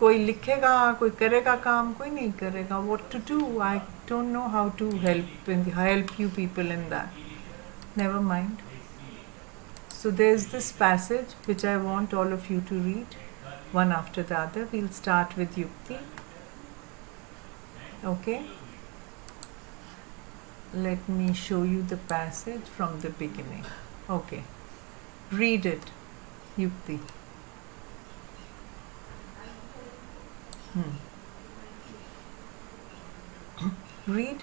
कोई लिखेगा, कोई करेगा काम, कोई नहीं करेगा. What to do? I don't know how to help you people in that. Never mind. So there's this passage which I want all of you to read, one after the other. We'll start with Yukti. Okay? Let me show you the passage from the beginning. Okay. Read it, Yukti. Read.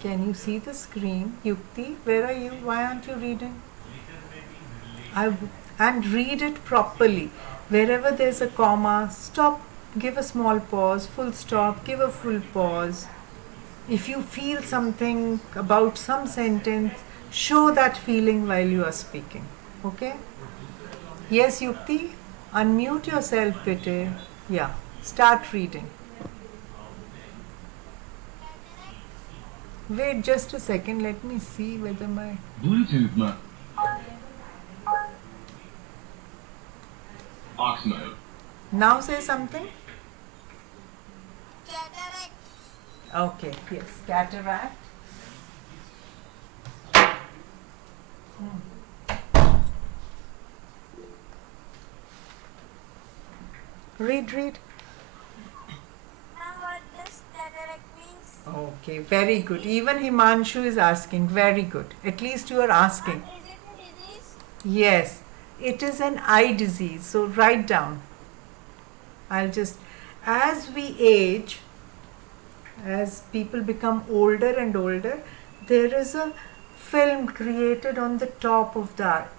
Can you see the screen? Yukti, where are you? Why aren't you reading? And read it properly. Wherever there's a comma, stop, give a small pause, full stop, give a full pause. If you feel something about some sentence, show that feeling while you are speaking. Okay? Yes, Yukti? Unmute yourself, Pete. Yeah. Start reading. Wait just a second. Let me see whether my... Bluetooth mode. Aux mode. Now say something. Cataract. Okay, yes. Cataract. Read. Now what does cataract means? Okay, very good. Even Himanshu is asking. Very good. At least you are asking. Is it a disease? Yes, it is an eye disease. So write down. As we age, as people become older and older, there is a film created on the top of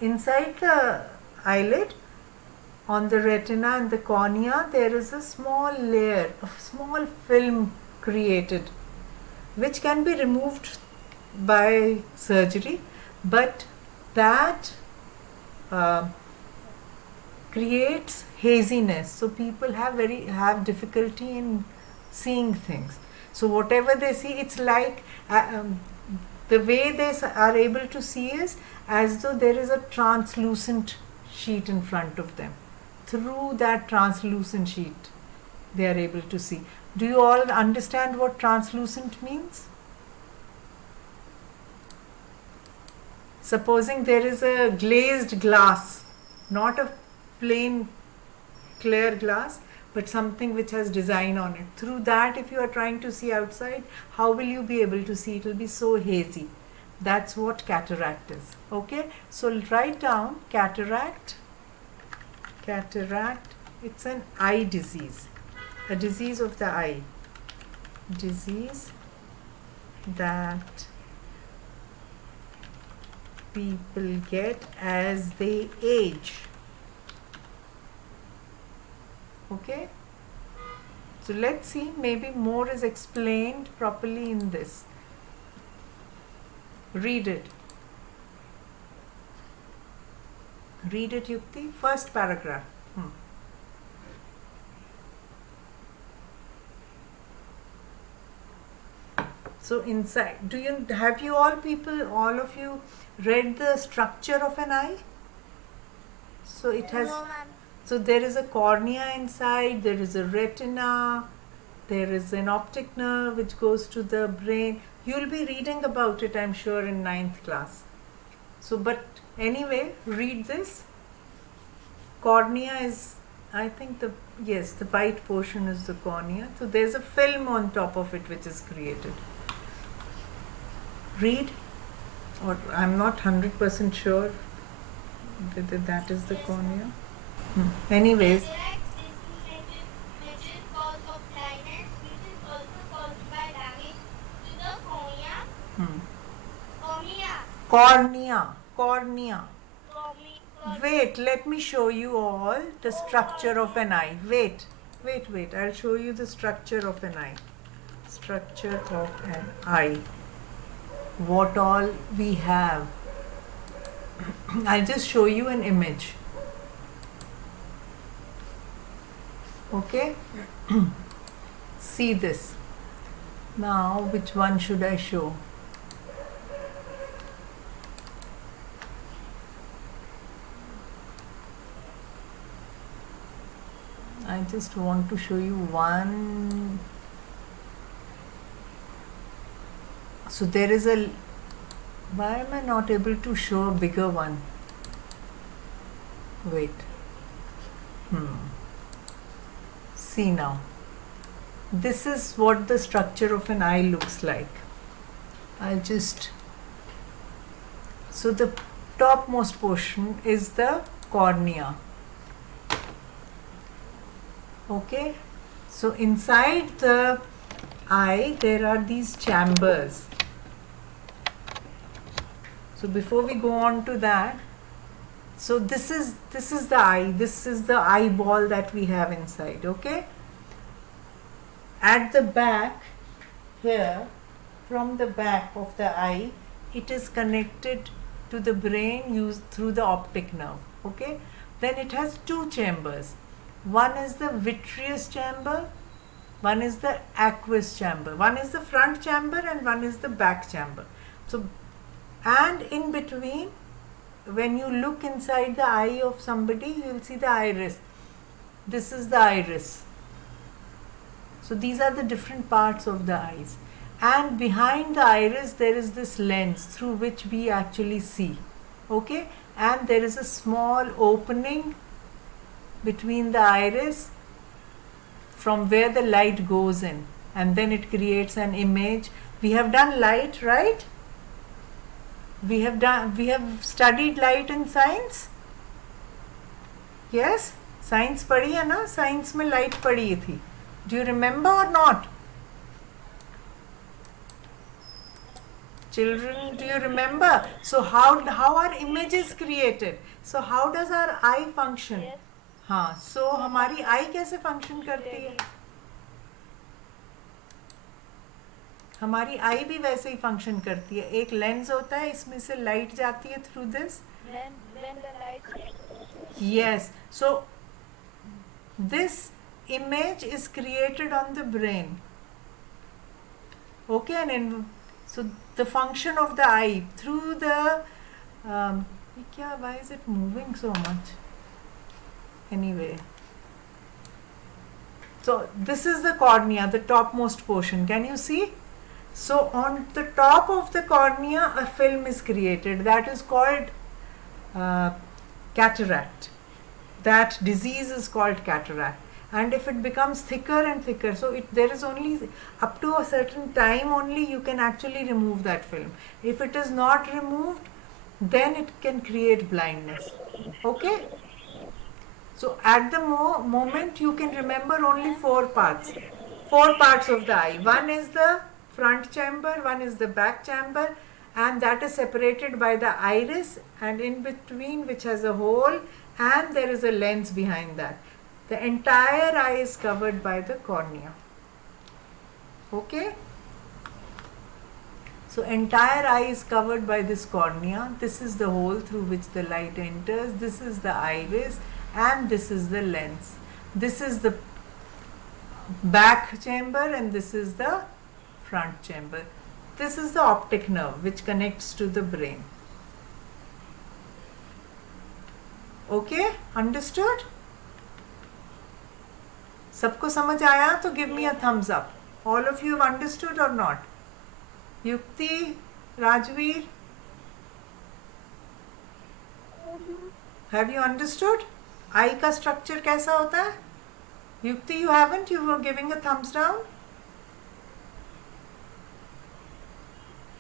inside the eyelid, on the retina and the cornea, there is a small layer, a small film created, which can be removed by surgery, but that creates haziness. So people have difficulty in seeing things. So whatever they see, it's like the way they are able to see is as though there is a translucent sheet in front of them. Through that translucent sheet, they are able to see. Do you all understand what translucent means? Supposing there is a glazed glass, not a plain clear glass, but something which has design on it. Through that, if you are trying to see outside, how will you be able to see? It will be so hazy. That's what cataract is. Okay, so write down cataract. Cataract, it's an eye disease, a disease of the eye. Disease that people get as they age. Okay, so let's see, maybe more is explained properly in this. Read it. Read it, Yukti. First paragraph. So inside, have you all of you read the structure of an eye? So it has. No, ma'am. So there is a cornea inside, there is a retina, there is an optic nerve which goes to the brain. You'll be reading about it, I'm sure, in 9th class. So, but anyway, read this. Cornea is, I think the white portion is the cornea. So there's a film on top of it which is created. Read, or I'm not 100% sure whether that is the cornea. Anyways. Cataract is major cause of blindness, which is also caused by damage to the Cornea. Wait, let me show you all the structure of an eye. Wait, I'll show you the structure of an eye. Structure of an eye. What all we have. I'll just show you an image. Okay? See this. Now, which one should I show? I just want to show you one. So there is a, why am I not able to show a bigger one? Wait. See now. This is what the structure of an eye looks like. I'll just, so the topmost portion is the cornea. Okay, so inside the eye there are these chambers. So before we go on to that, so this is the eye, this is the eyeball that we have inside. Okay, at the back here, from the back of the eye, it is connected to the brain used through the optic nerve. Okay, then it has two chambers. One is the vitreous chamber, one is the aqueous chamber. One is the front chamber and one is the back chamber. So, and in between, when you look inside the eye of somebody, you will see the iris. This is the iris. So these are the different parts of the eyes. And behind the iris, there is this lens through which we actually see. Okay, and there is a small opening between the iris from where the light goes in, and then it creates an image. We have done light, right? We have studied light in science. Yes, science पढ़ी है ना? Science में light पढ़ी थी. Do you remember or not? Children, do you remember? So how are images created? So how does our eye function? Yes. हाँ, so हमारी eye कैसे function करती है? हमारी आई भी वैसे ही फंक्शन करती है. एक लेंस होता है, इसमें से लाइट जाती है through this. When the light. Yes, so this image is created on the brain. Okay, and so the function of the eye through the why is it moving so much? Anyway, so this is the cornea, the topmost portion. Can you see? So on the top of the cornea, a film is created that is called cataract. That disease is called cataract. And if it becomes thicker and thicker, so there is only up to a certain time only you can actually remove that film. If it is not removed, then it can create blindness. Okay? So at the moment you can remember only four parts of the eye. One is the front chamber, one is the back chamber, and that is separated by the iris, and in between which has a hole, and there is a lens behind that. The entire eye is covered by the cornea. Okay? So entire eye is covered by this cornea. This is the hole through which the light enters. This is the iris, and this is the lens. This is the back chamber, and this is the front chamber. This is the optic nerve which connects to the brain. Okay? Understood? सबको समझ आया? तो give me a thumbs up. All of you have understood or not? Yukti, Rajveer, have you understood? Eye का structure कैसा होता है? Yukti, you haven't? You were giving a thumbs down?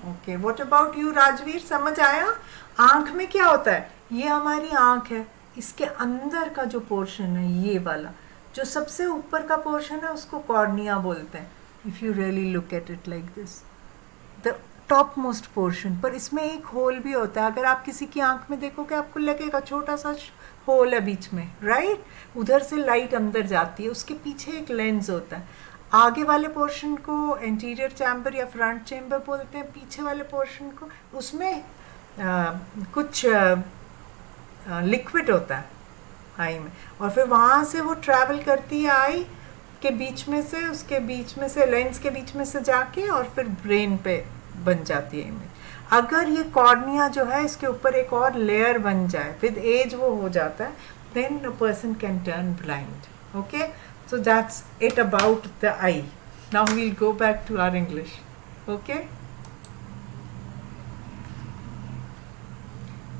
Okay, what about you, Rajveer? समझ आया? आँख में क्या होता है? ये हमारी आँख है. इसके अंदर का जो पोर्शन है, ये वाला, जो सबसे ऊपर का पोर्शन है, उसको कॉर्निया बोलते हैं. If you really look at it like this, the topmost portion. पर इसमें एक होल भी होता है. अगर आप किसी की आँख में देखोगे, आपको लगेगा छोटा सा होल है बीच में, राइट? उधर से लाइट अंदर जाती है. उसके पीछे एक लेंस होता है. आगे वाले पोर्शन को एंटीरियर चैम्बर या फ्रंट चैम्बर बोलते हैं. पीछे वाले पोर्शन को, उसमें कुछ लिक्विड होता है आई में, और फिर वहाँ से वो ट्रैवल करती है आई के बीच में से, उसके बीच में से, लेंस के बीच में से जाके, और फिर ब्रेन पे बन जाती है इमेज. अगर ये कॉर्निया जो है, इसके ऊपर एक और लेयर बन जाए, विद एज वो हो जाता है, then a person can turn blind. Okay, So that's it about the eye. Now we'll go back to our English. Okay?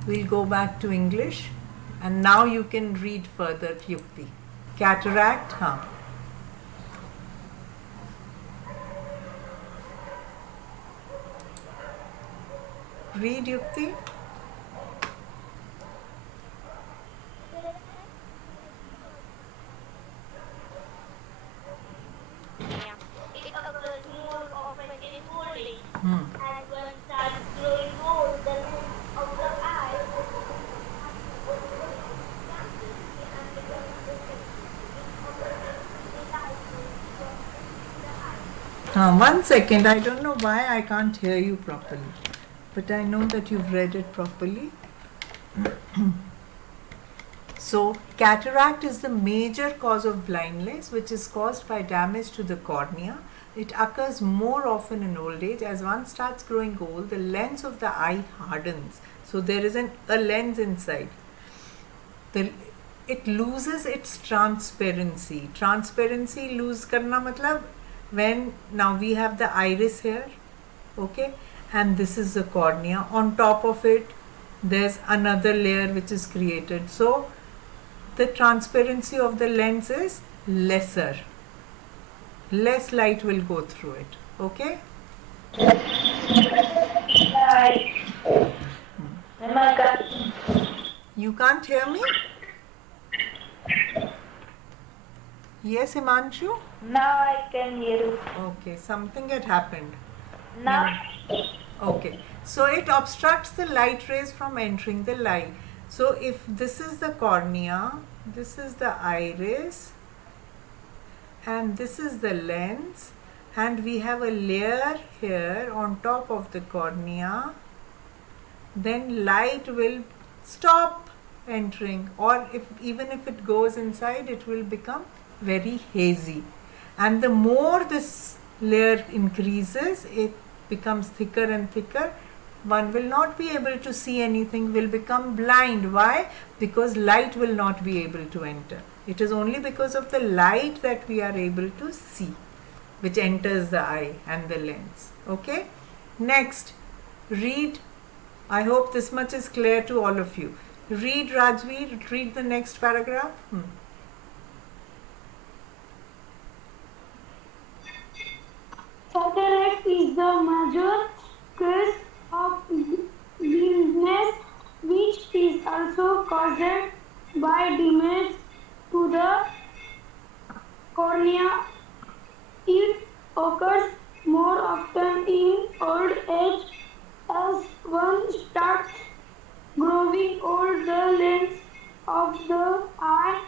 We'll go back to English, and now you can read further, Yukti. Cataract, huh? Read, Yukti. It occurs more often in old age. Hmm. As one starts growing old, the lens of the eye transparently and becomes opaque. It occurs the light rays from entering the eye. 1 second, I don't know why I can't hear you properly, but I know that you've read it properly. So, cataract is the major cause of blindness, which is caused by damage to the cornea. It occurs more often in old age. As one starts growing old, the lens of the eye hardens. So, there is a lens inside. It loses its transparency. Transparency lose karna matlab when now we have the iris here, okay, and this is the cornea. On top of it, there's another layer which is created. So, the transparency of the lens is lesser. Less light will go through it. Okay? Right. You can't hear me? Yes, Himanshu? Now I can hear you. Okay, something had happened. Now, Okay, so it obstructs the light rays from entering the light. So if this is the cornea, this is the iris, and this is the lens, and we have a layer here on top of the cornea, then light will stop entering, or even if it goes inside, it will become very hazy. And the more this layer increases, it becomes thicker and thicker. One will not be able to see anything, will become blind. Why? Because light will not be able to enter. It is only because of the light that we are able to see, which enters the eye and the lens. Okay? Next, read. I hope this much is clear to all of you. Read, Rajveer. Read the next paragraph. Cataract is the major cause of blindness, which is also caused by damage to the cornea. It occurs more often in old age. As one starts growing old, the lens of the eye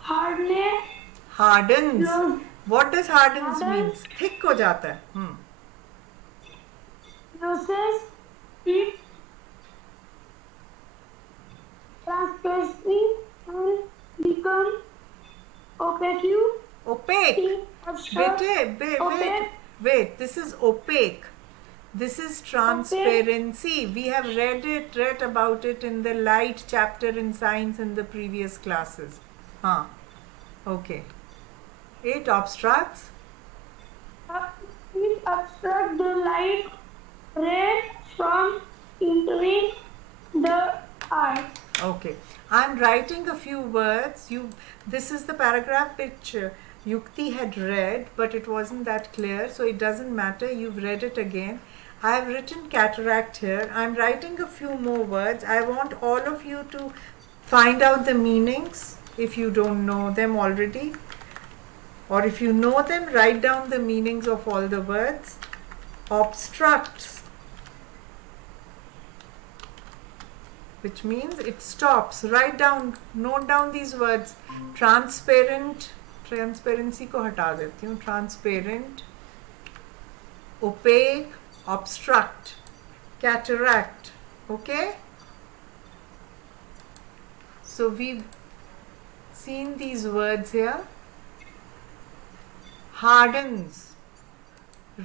Hardens. loses What does hardens Hardens. means? Thick हो जाता है. loses its transparency and become opaque. Opaque. It obstructs Wait. This is opaque. This is transparency. We have read about it in the light chapter in science in the previous classes. Okay. It obstructs. It obstructs the light rays from entering the eye. Okay. I'm writing a few words. This is the paragraph which Yukti had read, but it wasn't that clear, so it doesn't matter. You've read it again. I have written cataract here. I'm writing a few more words. I want all of you to find out the meanings if you don't know them already. Or if you know them, write down the meanings of all the words. Obstructs, which means it stops. Write down, note down these words. Transparent, transparency को हटा देती हूँ. Transparent, opaque, obstruct, cataract. Okay? So we've seen these words here. Hardens.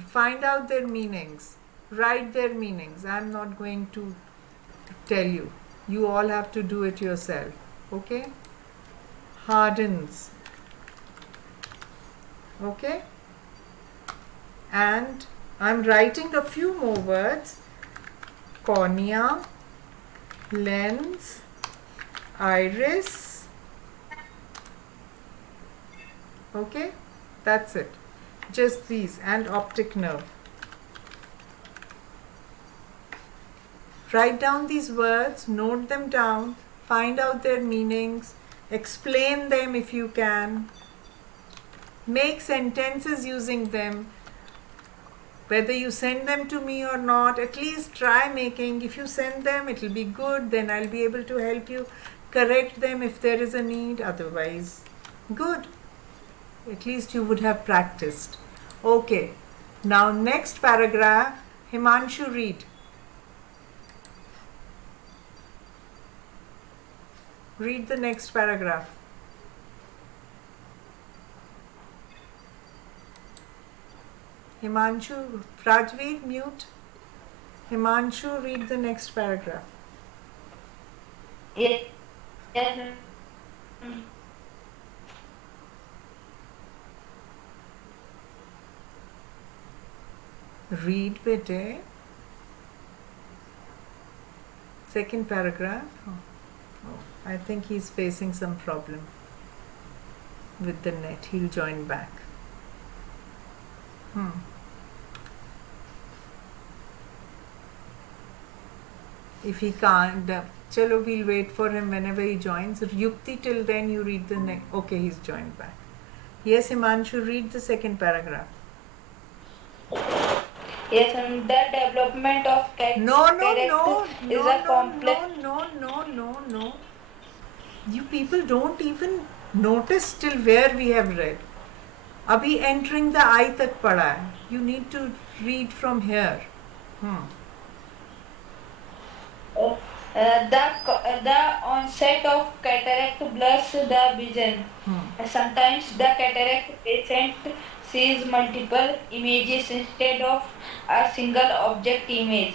Find out their meanings. Write their meanings. I'm not going to tell you. You all have to do it yourself. Okay? Hardens. Okay, and I'm writing a few more words: cornea, lens, iris. Okay, that's it, just these, and optic nerve. Write down these words, note them down, find out their meanings, explain them if you can, make sentences using them. Whether you send them to me or not, at least try making. If you send them, it will be good, then I'll be able to help you correct them if there is a need. Otherwise, good. At least you would have practiced. Okay, now next paragraph, Himanshu, read. Read the next paragraph. Himanshu, Rajveer, mute. Himanshu, read the next paragraph. Yes. Yes. Read, bete. Second paragraph. I think he's facing some problem with the net. He'll join back. If he can't, chalo, we'll wait for him whenever he joins. Yukti, till then you read the next. Okay, he's joined back. Yes, Himanshu, read the second paragraph. Yes, and the development of No, character is a complex. no. You people don't even notice till where we have read. Abhi entering the I tak pada hai. You need to read from here. The onset of cataract blurs the vision. Sometimes the cataract patient sees multiple images instead of a single object image.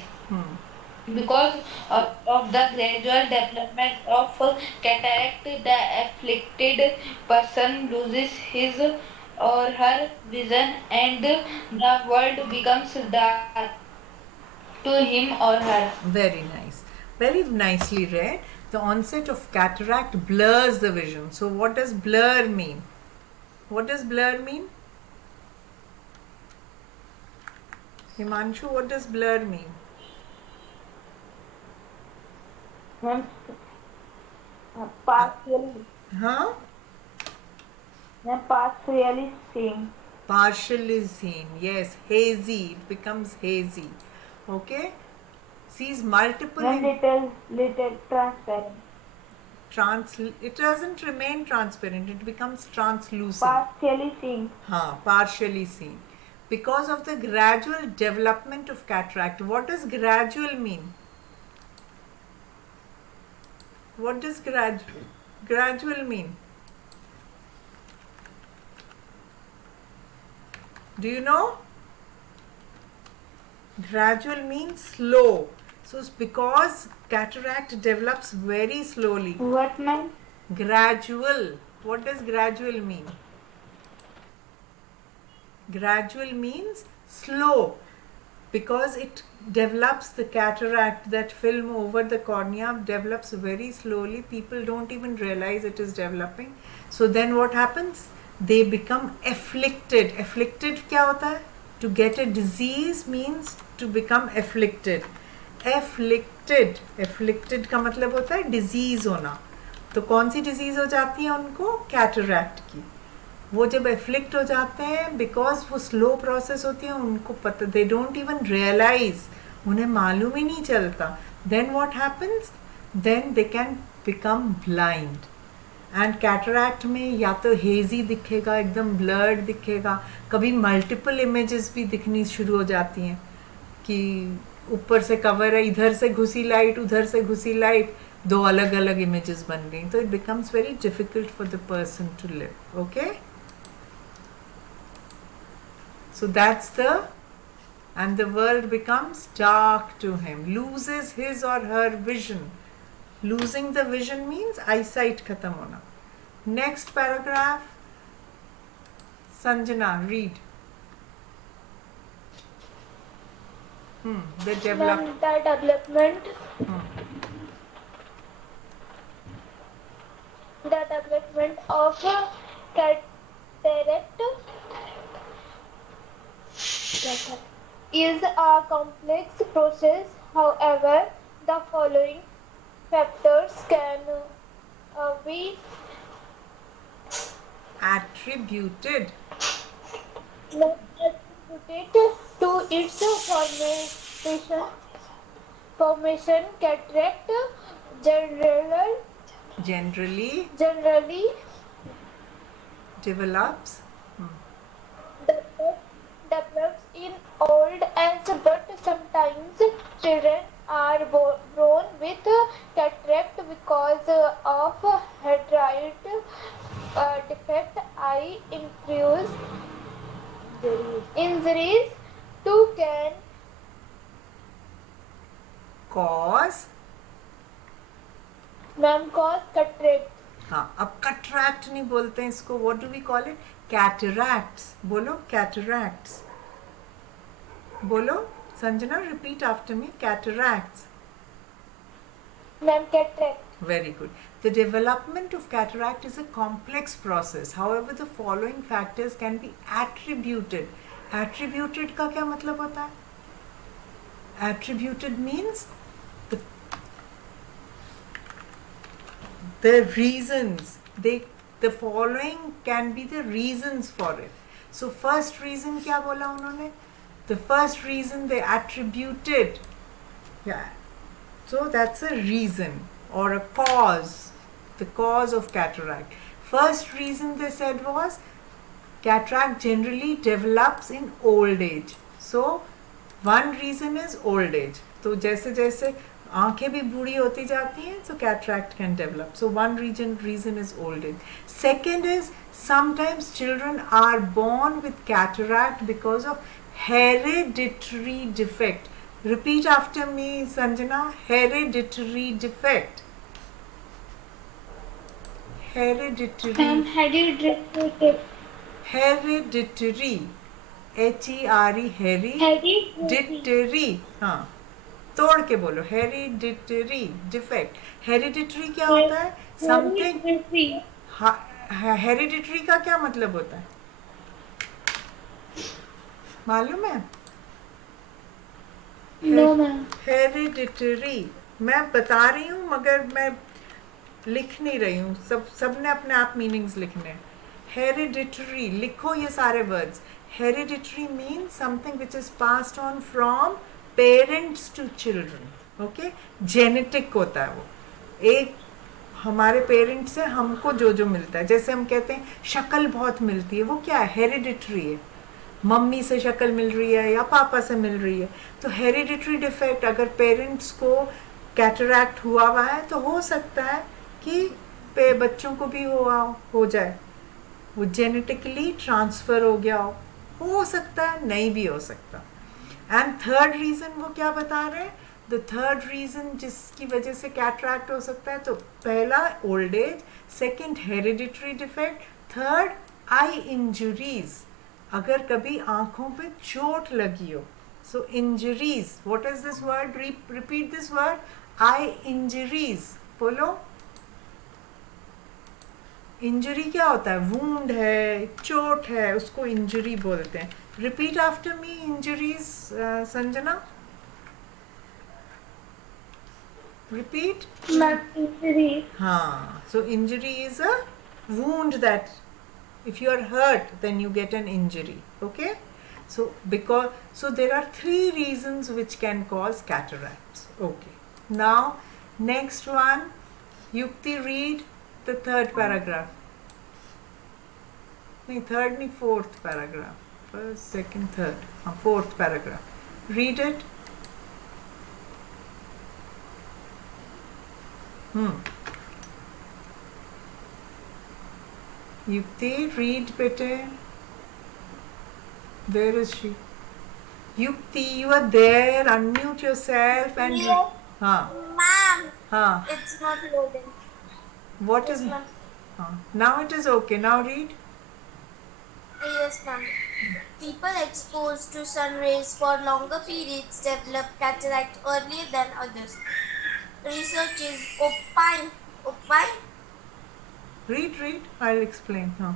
Because of the gradual development of cataract, the afflicted person loses his or her vision and the world becomes dark to him or her. Very nice. Very nicely read. The onset of cataract blurs the vision. So what does blur mean? What does blur mean? Himanshu, what does blur mean? Partially. Huh? Partially seen. Partially seen. Yes, hazy. It becomes hazy. Okay? Sees multiple. Little transparent. It doesn't remain transparent. It becomes translucent. Partially seen. Partially seen. Because of the gradual development of cataract. What does gradual mean? What does gradual mean? Do you know? Gradual means slow. So it's because cataract develops very slowly. What mean? Gradual. What does gradual mean? Gradual means slow, because it develops, the cataract, that film over the cornea develops very slowly. People don't even realize it is developing. So then what happens? They become afflicted. Afflicted क्या होता है? To get a disease means to become afflicted. Afflicted का मतलब होता है disease होना. तो कौन सी disease हो जाती है उनको? Cataract की. वो जब afflict हो जाते हैं, because वो slow process होती है, उनको पता, they don't even realize, उन्हें मालूम ही नहीं चलता. Then what happens? Then they can become blind. And cataract में या तो hazy दिखेगा, एकदम blurred दिखेगा, कभी multiple images भी दिखनी शुरू हो जाती हैं कि ऊपर से कवर है, इधर से घुसी लाइट, उधर से घुसी लाइट, दो अलग अलग images बन गई. तो it becomes very difficult for the person to live. Okay? So that's and the world becomes dark to him, loses his or her vision. Losing the vision means eyesight khatam hona. Next paragraph, Sanjana, read. The Ma'am, develop. the development of cataract is a complex process. However, the following factors can be Attributed. attributed to its formation. Cataract Generally generally develops. develops in old age, but sometimes children are born with cataract because of hereditary defect. Eye injuries too can Cause. cause cataract. हाँ, अब कटरैक्ट नहीं बोलते हैं इसको. What do we call it? Cataracts. बोलो cataracts. बोलो Sanjana, repeat after me. Cataracts. Cataract. Very good. The development of cataract is a complex process. However, the following factors can be attributed. Attributed का क्या मतलब होता है? Attributed means the reasons. The following can be the reasons for it. So first reason क्या बोला उन्होंने? The first reason they attributed. Yeah. So that's a reason or a cause. The cause of cataract. First reason they said was cataract generally develops in old age. So one reason is old age. तो जैसे जैसे आंखें भी बूढ़ी होती जाती हैं, so cataract can develop. So one reason is old age. Second is sometimes children are born with cataract because of hereditary defect. Repeat after me, Sanjana. Hereditary defect. Hereditary. Hereditary. H-E-R-E. Hereditary. हाँ, तोड़ के बोलो. Hereditary defect. Hereditary क्या होता है? Something. Hereditary का क्या मतलब होता है? मालूम है? No, ma'am. हेरिडिटरी. मैं बता रही हूँ मगर मैं लिख नहीं रही हूँ. सबने अपने आप मीनिंग्स लिखने. हेरिडिटरी लिखो ये सारे words. Hereditary means something which is passed on from parents to children. Okay, genetic होता है वो. एक हमारे पेरेंट्स से हमको जो मिलता है, जैसे हम कहते हैं शक्ल बहुत मिलती है, वो क्या है? हेरिडिटरी है. मम्मी से शक्ल मिल रही है या पापा से मिल रही है. तो हेरिडिटरी डिफेक्ट, अगर पेरेंट्स को कैटरैक्ट हुआ है तो हो सकता है कि बच्चों को भी हो जाए. वो जेनेटिकली ट्रांसफर हो गया हो सकता है, नहीं भी हो सकता. एंड थर्ड रीजन वो क्या बता रहे हैं? द थर्ड रीजन जिसकी वजह से कैटरैक्ट हो सकता है, तो पहला old age, second hereditary defect, third eye injuries. अगर कभी आंखों पे चोट लगी हो. So injuries. What is this word? Repeat this word. Eye injuries. बोलो. इंजरी क्या होता है? वूंड है, चोट है, उसको इंजरी बोलते हैं. रिपीट आफ्टर मी. इंजरीज. संजना, रिपीट. Injury. हाँ. So injury is a wound that if you are hurt, then you get an injury. Okay. So there are three reasons which can cause cataracts. Okay. Now next one, Yukti, read the third paragraph. No, third, no, fourth paragraph. First, second, third. Fourth paragraph. Read it. Yukti, read better. Where is she? Yukti, you are there. Unmute yourself and. Yes. Ma'am, it's not loading. What is? Now it is okay. Now read. Yes, ma'am. People exposed to sun rays for longer periods develop cataract earlier than others. Research is opine. Read. I'll explain now.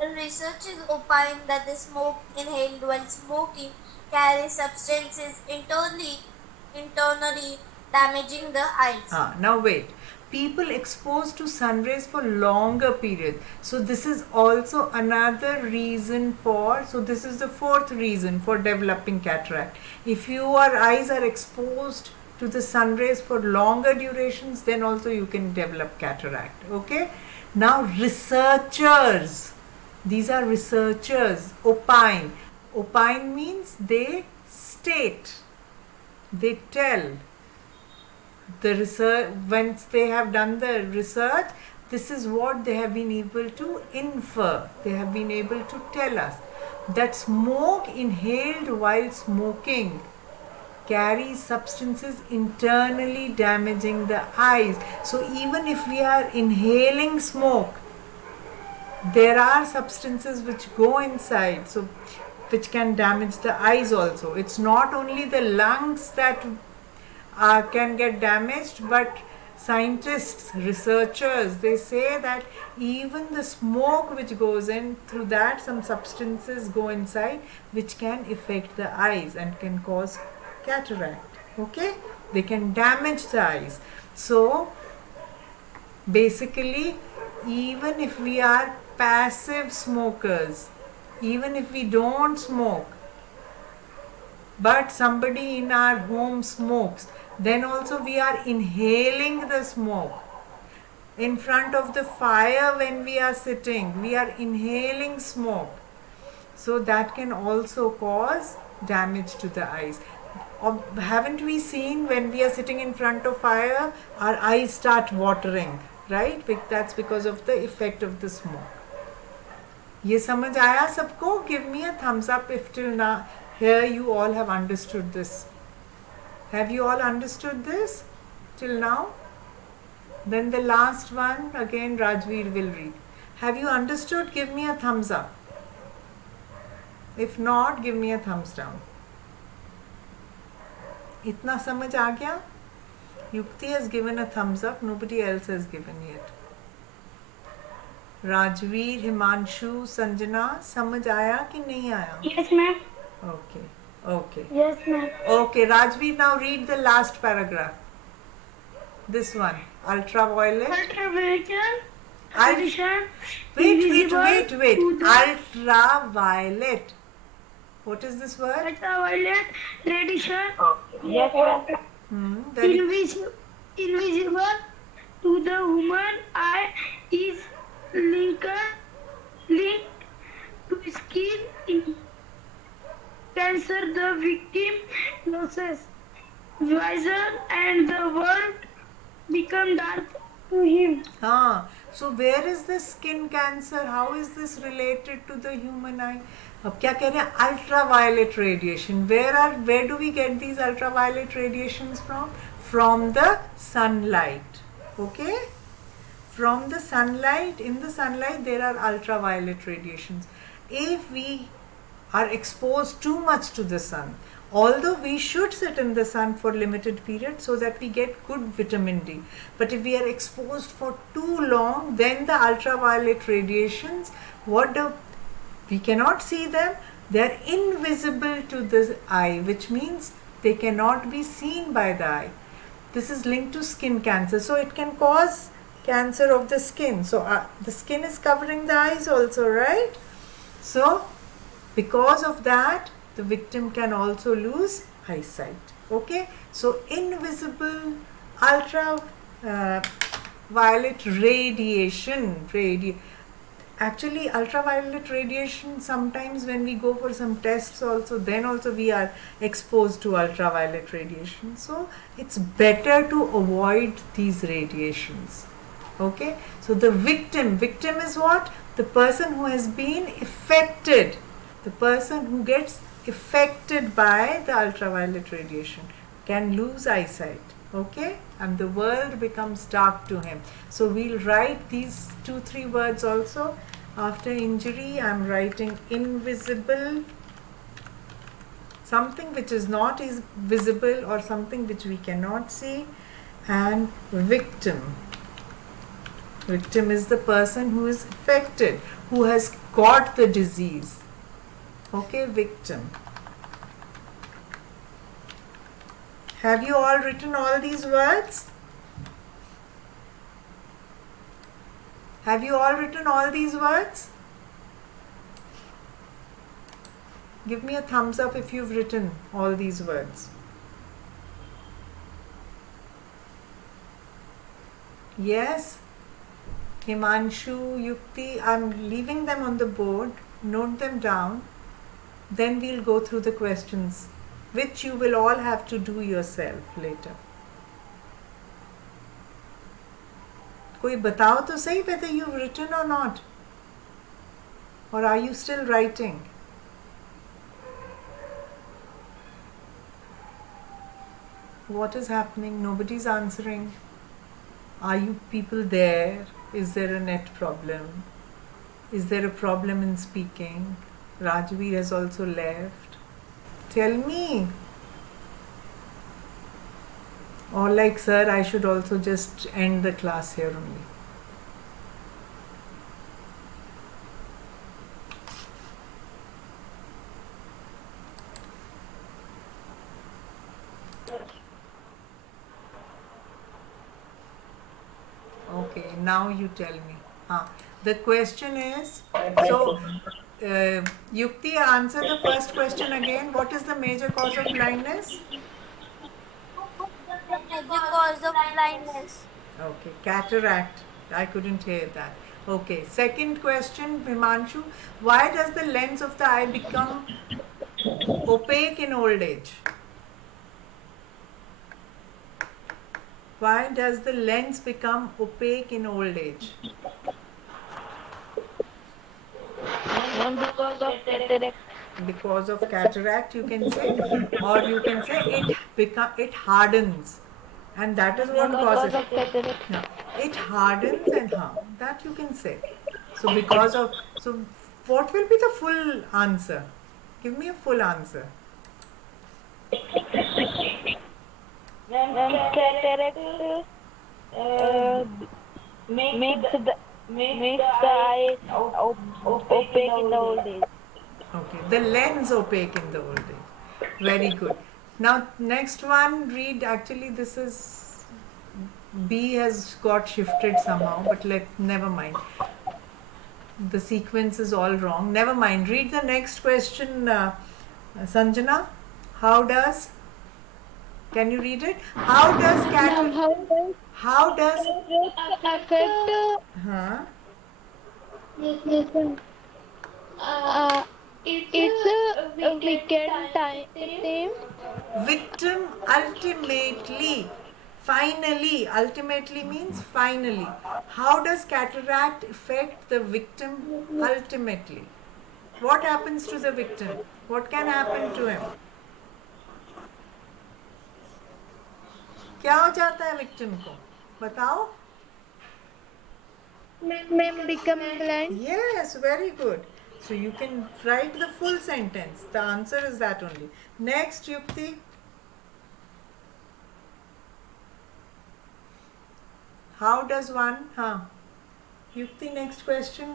Research is opine that the smoke inhaled while smoking carries substances internally damaging the eyes. Now wait. People exposed to sun rays for longer periods. So this is also another reason for, so this is the fourth reason for developing cataract. If your eyes are exposed to the sun rays for longer durations, then also you can develop cataract. Okay. Now researchers, these are researchers, opine. Opine means they state, they tell. The research, once they have done the research, this is what they have been able to infer, they have been able to tell us, that smoke inhaled while smoking carries substances internally damaging the eyes. So even if we are inhaling smoke, there are substances which go inside, so which can damage the eyes also. It's not only the lungs that can get damaged, but scientists, researchers, they say that even the smoke which goes in, through that some substances go inside which can affect the eyes and can cause cataract. Okay, they can damage the eyes. So basically, even if we are passive smokers, even if we don't smoke, but somebody in our home smokes, then also we are inhaling the smoke. In front of the fire when we are sitting, we are inhaling smoke. So that can also cause damage to the eyes. Haven't we seen when we are sitting in front of fire, our eyes start watering, right? That's because of the effect of the smoke. ये समझ आया सबको? Give me a thumbs up if till now here you all have understood this. Have you all understood this till now? Then the last one again Rajveer will read. Have you understood? Give me a thumbs up. If not, give me a thumbs down. इतना समझ आ गया? Yukti has given a thumbs up. Nobody else has given yet. Rajveer, Himanshu, Sanjana, समझ आया कि नहीं आया? Yes, ma'am. Okay. Yes, ma'am. Okay, Rajveer, now read the last paragraph. This one, ultraviolet. Ultraviolet Ul- radiation. Wait. Ultraviolet. What is this word? Ultraviolet radiation. Yes, ma'am. Very Invisible to the human eye is linked to skin cancer. The victim loses vision and the world become dark to him. So where is the skin cancer? How is this related to the human eye? अब क्या कह रहे हैं? Ultraviolet radiation. Where do we get these ultraviolet radiations from? From the sunlight. Okay? From the sunlight. In the sunlight there are ultraviolet radiations. If we are exposed too much to the sun, although we should sit in the sun for limited period so that we get good vitamin D, but if we are exposed for too long, then the ultraviolet radiations, we cannot see them, they are invisible to the eye, which means they cannot be seen by the eye. This is linked to skin cancer, so it can cause cancer of the skin. So the skin is covering the eyes also, right? So because of that, the victim can also lose eyesight. Okay, so invisible ultraviolet radiation. Actually, ultraviolet radiation, sometimes when we go for some tests also, then also we are exposed to ultraviolet radiation. So it's better to avoid these radiations. Okay, so the victim is what? The person who has been affected, the person who gets affected by the ultraviolet radiation can lose eyesight. Okay, and the world becomes dark to him. So we'll write these 2-3 words also. After injury, I'm writing invisible, something which is not is visible or something which we cannot see, and victim. Victim is the person who is affected, who has got the disease. Okay, victim. Have you all written all these words? Have you all written all these words? Give me a thumbs up if you've written all these words. Yes? Himanshu, Yukti, I'm leaving them on the board. Note them down. Then we'll go through the questions, which you will all have to do yourself later. कोई बताओ तो सही whether you've written or not. Or are you still writing? What is happening? Nobody's answering. Are you people there? Is there a net problem? Is there a problem in speaking? Rajveer has also left. Tell me. Or like, sir, I should also just end the class here only. Okay, now you tell me. The question is, so Yukti, answer the first question again. What is the major cause of blindness? Major cause of blindness. Okay, cataract. I couldn't hear that. Okay, second question, Himanshu. Why does the lens of the eye become opaque in old age? Why does the lens become opaque in old age? Because of cataract. Because of cataract, you can say, or you can say it hardens, and that is what causes Because of cataract. no, it hardens and that you can say. So because of, so what will be the full answer? Give me a full answer. When cataract makes the eye opaque in the old age. Okay, the lens opaque in the old age. Very good. Now next one, read. Actually, this is B has got shifted somehow, but never mind. The sequence is all wrong. Never mind. Read the next question, Sanjana. How does? Can you read it? How does cataract? How does? affect Huh? listen. It's a weekend time. Victim ultimately, finally, ultimately means finally. How does cataract affect the victim ultimately? What happens to the victim? What can happen to him? क्या हो जाता है victim को? बताओ. Ma'am become blind. Yes, very good. So you can write the full sentence. The answer is that only. Next, Yukti. How does one? Yukti, next question.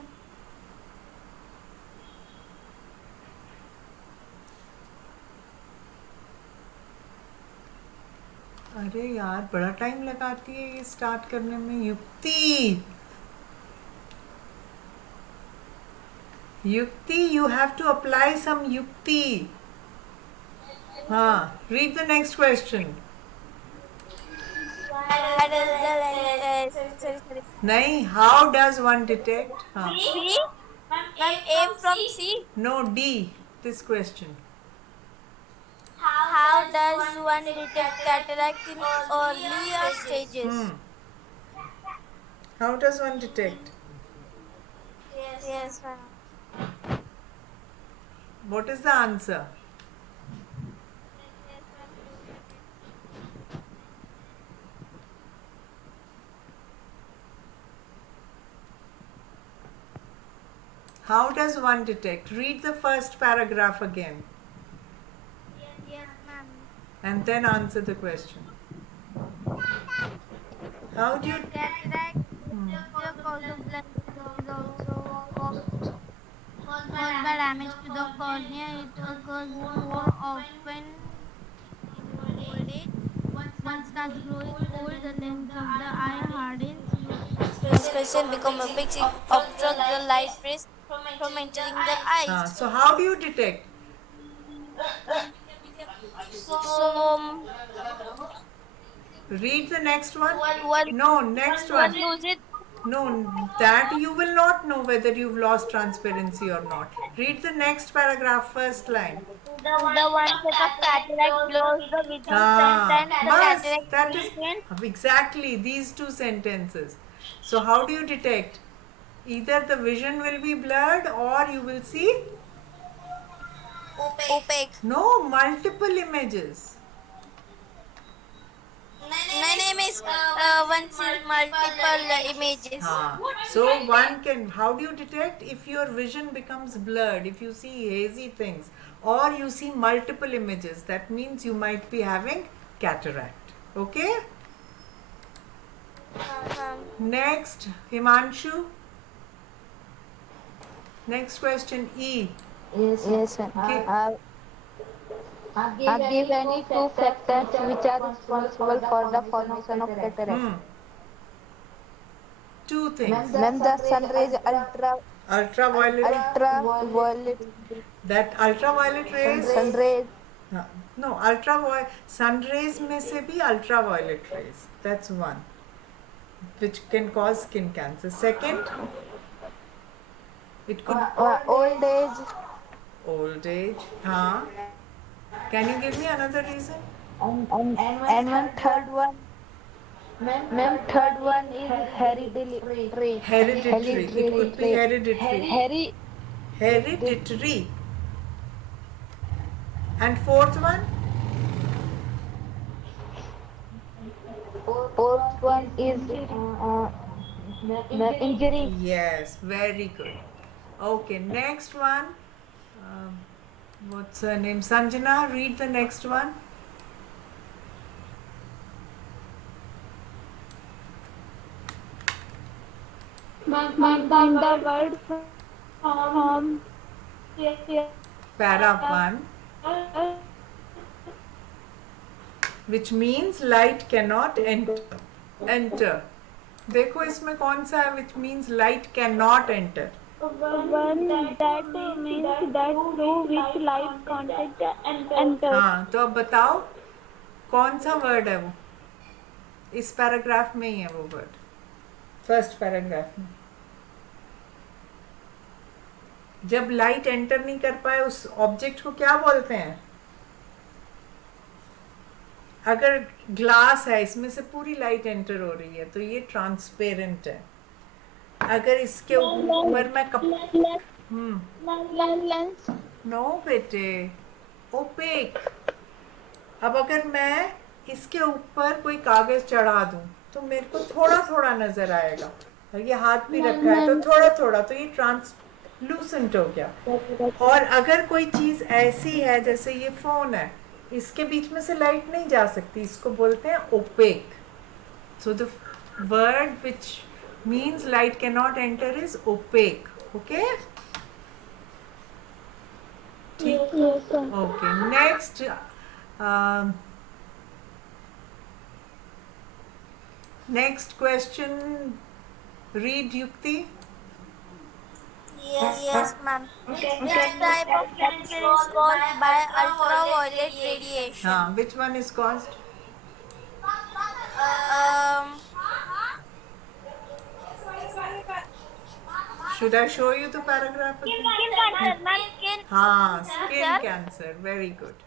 अरे यार बड़ा time लगाती है ये स्टार्ट करने में. युक्ति, युक्ति, you have to apply some yukti. Read the next question. Why does the sorry. नहीं, how does one detect? C? Ma'am, A from C? No, D. This question. How does one detect cataract in earlier stages? How does one detect? Yes, ma'am. What is the answer? How does one detect? Read the first paragraph again Yes, ma'am. and then answer the question. How do you... Cataract is a cause of blindness. It is also caused by damage to the cornea. It occurs more often in old age. One starts growing old, the lens of the eye hardens. His vision becomes a big, obstruct the light rays from entering the eyes. So how do you detect? So Read the next one. one No, next one one. loses No, that you will not know whether you've lost transparency or not. Read the next paragraph, first line. the one set of cataract blows the within sometimes the Bas, cataract that is weakens. exactly these two sentences. So how do you detect? Either the vision will be blurred or you will see Opaque. no multiple images. Name is one sees multiple images. So one can, how do you detect? If your vision becomes blurred, if you see hazy things or you see multiple images, that means you might be having cataract. Okay? Next, Himanshu. Next question, E. Yes, ma'am. Give any two factors which are responsible for the formation of cataract. Two things. Ma'am, the sun rays Ultraviolet. ultraviolet That ultraviolet rays. sun rays. No, ultraviolet. Sun rays में से भी ultraviolet rays. That's one, which can cause skin cancer. Second, it could Old age. old age. Can you give me another reason? And one third one. Ma'am, third one is hereditary. Hereditary. It could be hereditary. Hereditary. And fourth one? Fourth one is injury. Yes, very good. Okay, next one. What's her name? Sanjana, read the next one. The word from Para 1, which means light cannot enter. देखो इसमें कौन सा है which means light cannot enter. one that means that through which light contact enters. तो अब बताओ कौन सा वर्ड है वो? इस पैराग्राफ में ही है वो वर्ड, फर्स्ट पैराग्राफ में. जब लाइट एंटर नहीं कर पाए उस ऑब्जेक्ट को क्या बोलते हैं? अगर ग्लास है, इसमें से पूरी लाइट एंटर हो रही है तो ये ट्रांसपेरेंट है. अगर इसके ऊपर मैं नो बेटे, ओपेक. अब अगर मैं इसके ऊपर कोई कागज चढ़ा दूं तो मेरे को थोड़ा थोड़ा नजर आएगा, और ये हाथ भी रखा है तो थोड़ा थोड़ा, तो ये ट्रांसलूसेंट हो गया. और अगर कोई चीज ऐसी है जैसे ये फोन है, इसके बीच में से लाइट नहीं जा सकती, इसको बोलते हैं opaque. So the word which means light cannot enter is opaque. Okay? Okay, next next question, read Yukti. Yes, ma'am. Which type of cancer is caused by ultraviolet radiation? Which one is caused? Should I show you the paragraph again? Skin cancer. Very good.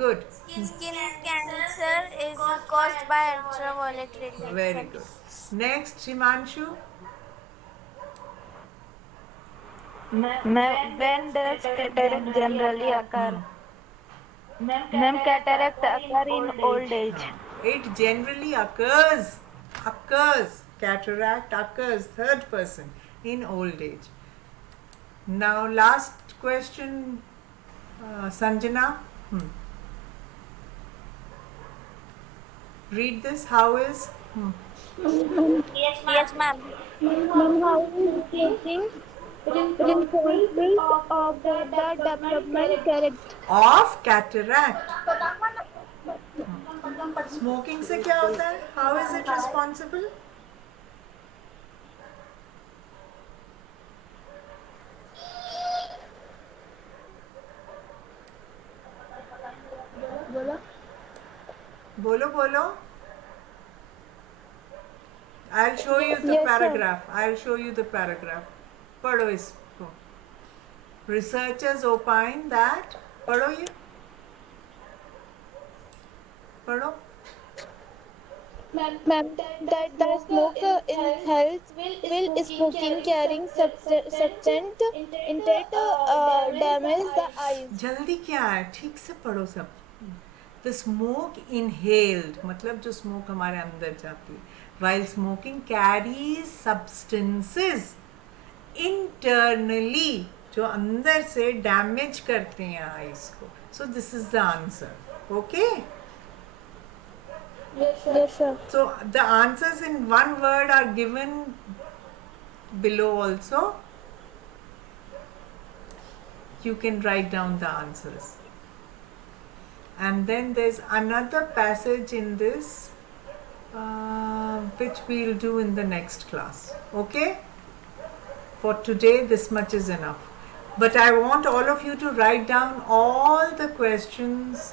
Good. Skin cancer is caused by ultraviolet radiation. Very good. Next, Himanshu. When does cataract generally occur? Ma'am, cataract occur in old age. It generally occurs. Cataract occurs, third person, in old age. Now last question, Sanjana. Read this. How is? Yes, ma'am. Ma'am, how is smoking responsible of the development character? Of cataract. Smoking से क्या होता है? How is it responsible? बोलो बोलो. I'll show you the Yes, sir. paragraph. I'll show you the paragraph. पढ़ो इसको. Researchers opine that. पढ़ो ये. पढ़ो. Ma'am, that the smoke inhales will smoking carrying substance intent damage the eyes. जल्दी क्या है? ठीक से पढ़ो सब. The smoke inhaled मतलब जो smoke हमारे अंदर जाती है. While smoking carries substances internally जो अंदर से डैमेज करते हैं आईज को. So this is the answer. Okay? Yes, sir. So the answers in one word are given below also. You can write down the answers. And then there's another passage in this which we'll do in the next class. Okay? For today, this much is enough. But I want all of you to write down all the questions